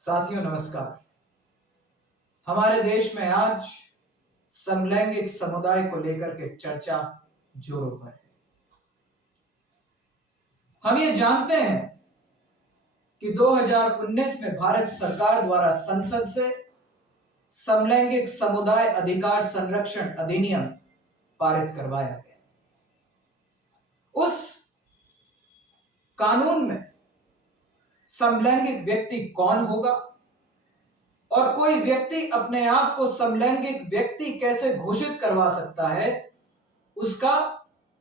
साथियों नमस्कार। हमारे देश में आज समलैंगिक समुदाय को लेकर के चर्चा जोरों पर है। हम ये जानते हैं कि 2019 में भारत सरकार द्वारा संसद से समलैंगिक समुदाय अधिकार संरक्षण अधिनियम पारित करवाया गया। उस कानून में समलैंगिक व्यक्ति कौन होगा और कोई व्यक्ति अपने आप को समलैंगिक व्यक्ति कैसे घोषित करवा सकता है, उसका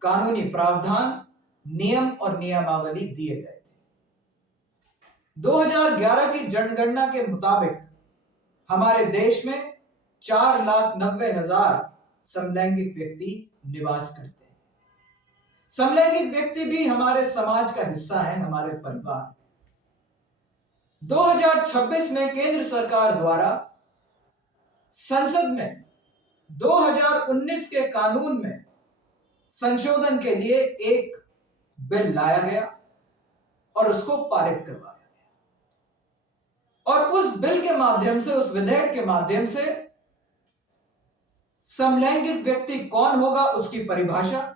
कानूनी प्रावधान, नियम और नियमावली दिए गए थे। 2011 की जनगणना के मुताबिक हमारे देश में 4,90,000 समलैंगिक व्यक्ति निवास करते हैं। समलैंगिक व्यक्ति भी हमारे समाज का हिस्सा है, हमारे परिवार। 2026 में केंद्र सरकार द्वारा संसद में 2019 के कानून में संशोधन के लिए एक बिल लाया गया और उसको पारित करवाया गया। और उस बिल के माध्यम से, उस विधेयक के माध्यम से समलैंगिक व्यक्ति कौन होगा, उसकी परिभाषा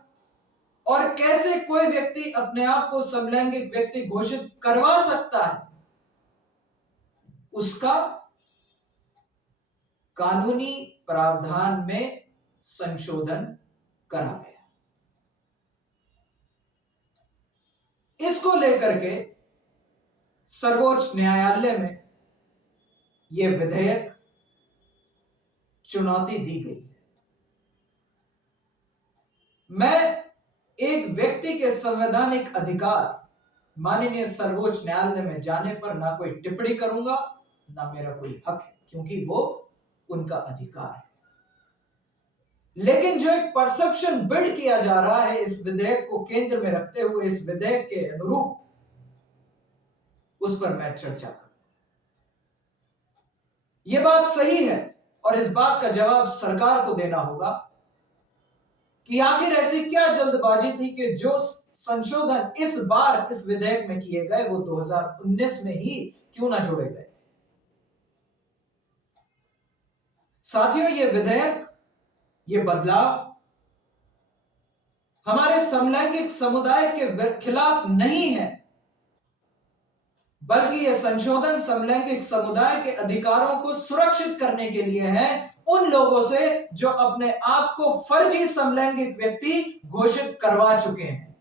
और कैसे कोई व्यक्ति अपने आप को समलैंगिक व्यक्ति घोषित करवा सकता है, उसका कानूनी प्रावधान में संशोधन करा गया। इसको लेकर के सर्वोच्च न्यायालय में यह विधेयक चुनौती दी गई है। मैं एक व्यक्ति के संवैधानिक अधिकार माननीय सर्वोच्च न्यायालय में जाने पर ना कोई टिप्पणी करूंगा, ना मेरा कोई हक है, क्योंकि वो उनका अधिकार है। लेकिन जो एक परसेप्शन बिल्ड किया जा रहा है इस विधेयक को केंद्र में रखते हुए, इस विधेयक के अनुरूप, उस पर मैं चर्चा करूंगा। यह बात सही है और इस बात का जवाब सरकार को देना होगा कि आखिर ऐसी क्या जल्दबाजी थी कि जो संशोधन इस बार इस विधेयक में किए गए वो 2019 में ही क्यों ना जोड़े गए। साथियों, ये विधेयक, ये बदलाव हमारे समलैंगिक समुदाय के खिलाफ नहीं है, बल्कि यह संशोधन समलैंगिक समुदाय के अधिकारों को सुरक्षित करने के लिए है, उन लोगों से जो अपने आप को फर्जी समलैंगिक व्यक्ति घोषित करवा चुके हैं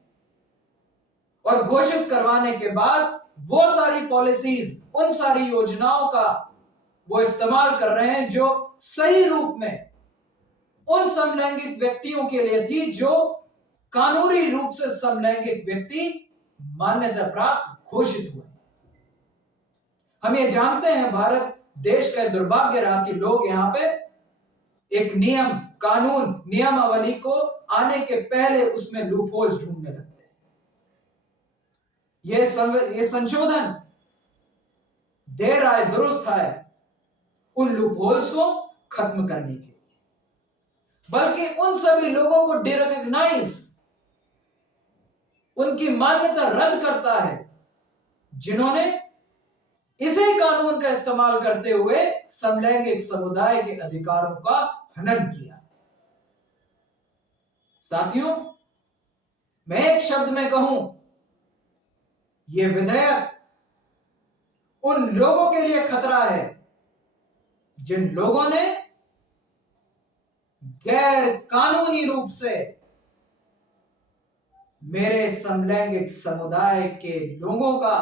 और घोषित करवाने के बाद वो सारी पॉलिसीज, उन सारी योजनाओं का वो इस्तेमाल कर रहे हैं जो सही रूप में उन समलैंगिक व्यक्तियों के लिए थी जो कानूनी रूप से समलैंगिक व्यक्ति मान्यता प्राप्त घोषित हुए। हम ये जानते हैं, भारत देश का दुर्भाग्य रहा कि लोग यहां पे एक नियम, कानून, नियमावली को आने के पहले उसमें लूपहोल्स ढूंढने लगते हैं। ये संशोधन देर आए दुरुस्त आए उन लूपहोल्स को खत्म करने के लिए, बल्कि उन सभी लोगों को डिरेकग्नाइज, उनकी मान्यता रद्द करता है जिन्होंने इसी कानून का इस्तेमाल करते हुए समलैंगिक समुदाय के अधिकारों का हनन किया। साथियों, मैं एक शब्द में कहूं, यह विधेयक उन लोगों के लिए खतरा है जिन लोगों ने गैर कानूनी रूप से मेरे समलैंगिक समुदाय के लोगों का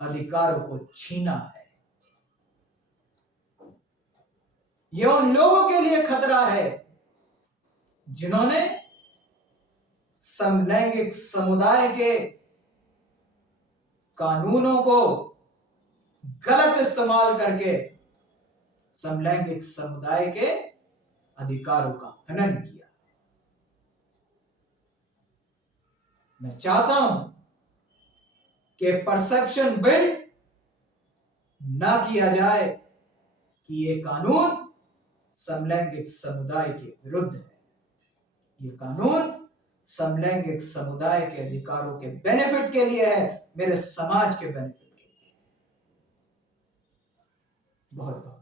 अधिकारों को छीना है। यह उन लोगों के लिए खतरा है जिन्होंने समलैंगिक समुदाय के कानूनों को गलत इस्तेमाल करके समलैंगिक समुदाय के अधिकारों का हनन किया। मैं चाहता हूं कि परसेप्शन बिल्ड ना किया जाए कि यह कानून समलैंगिक समुदाय के विरुद्ध है। यह कानून समलैंगिक समुदाय के अधिकारों के बेनिफिट के लिए है, मेरे समाज के बेनिफिट के लिए। बहुत बहुत